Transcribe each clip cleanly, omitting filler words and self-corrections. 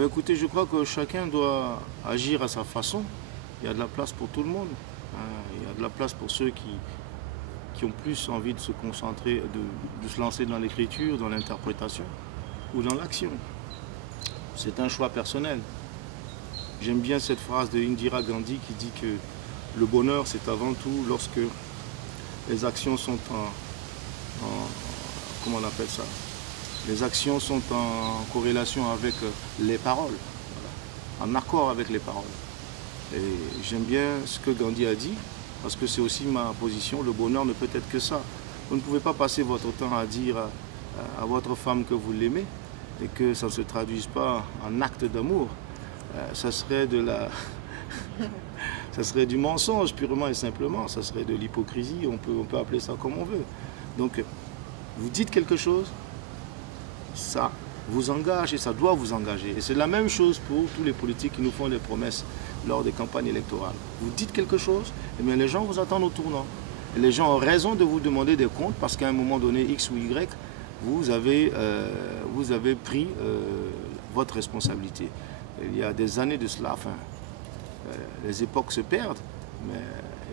Ben écoutez, je crois que chacun doit agir à sa façon. Il y a de la place pour tout le monde, hein. Il y a de la place pour ceux qui ont plus envie de se concentrer, de se lancer dans l'écriture, dans l'interprétation ou dans l'action. C'est un choix personnel. J'aime bien cette phrase de Indira Gandhi qui dit que le bonheur, c'est avant tout lorsque les actions sont comment on appelle ça? Les actions sont en corrélation avec les paroles, voilà, en accord avec les paroles. Et j'aime bien ce que Gandhi a dit, parce que c'est aussi ma position, le bonheur ne peut être que ça. Vous ne pouvez pas passer votre temps à dire à votre femme que vous l'aimez et que ça ne se traduise pas en acte d'amour. Ça serait ça serait du mensonge purement et simplement, ça serait de l'hypocrisie, on peut appeler ça comme on veut. Donc, vous dites quelque chose, ça vous engage et ça doit vous engager. Et c'est la même chose pour tous les politiques qui nous font des promesses lors des campagnes électorales. Vous dites quelque chose, et bien les gens vous attendent au tournant. Et les gens ont raison de vous demander des comptes parce qu'à un moment donné, X ou Y, vous avez pris votre responsabilité. Il y a des années de cela, enfin, les époques se perdent, mais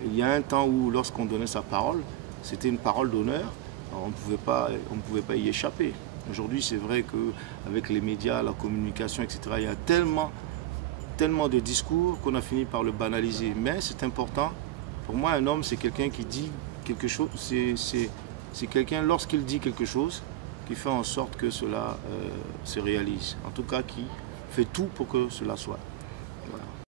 il y a un temps où lorsqu'on donnait sa parole, c'était une parole d'honneur, on ne pouvait pas y échapper. Aujourd'hui, c'est vrai qu'avec les médias, la communication, etc., il y a tellement de discours qu'on a fini par le banaliser. Mais c'est important. Pour moi, un homme, c'est quelqu'un qui dit quelque chose. C'est quelqu'un, lorsqu'il dit quelque chose, qui fait en sorte que cela se réalise. En tout cas, qui fait tout pour que cela soit.